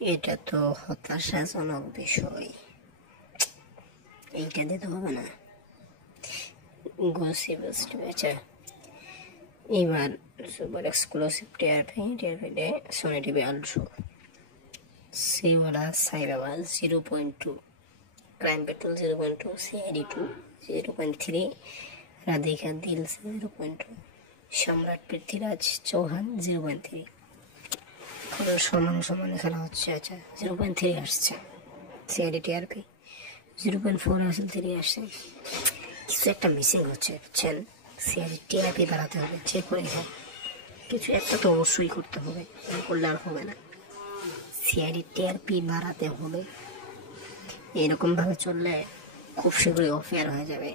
এটা তো হতাশাজনক বিষয়, এইটা দিতে হবে না। গসিপ আচ্ছা, এবার super exclusive TRP Sony TV আলট্রো সেওয়ালা Saibaba 0.2, crime patrol 0.2, CID 2 0.3, Radhika দিল 0.2, সম্রাট পৃথ্বীরাজ চৌহান 0.3। সমান সমানে খেলা হচ্ছে। আচ্ছা 0.3 আসছে সিআইডি টিআরপি, 0.4 আসলে 3 আসছে। কিছু একটা মিসিং হচ্ছে বুঝছেন। সিআইডি টিআরপি বাড়াতে হবে, যে করে হোক কিছু একটা তো অবশ্যই করতে হবে, করলে আর হবে না। সিআইডি টিআরপি বাড়াতে হবে, এরকম ভাবে চললে খুব শীঘ্রই অফেয়ার হয়ে যাবে।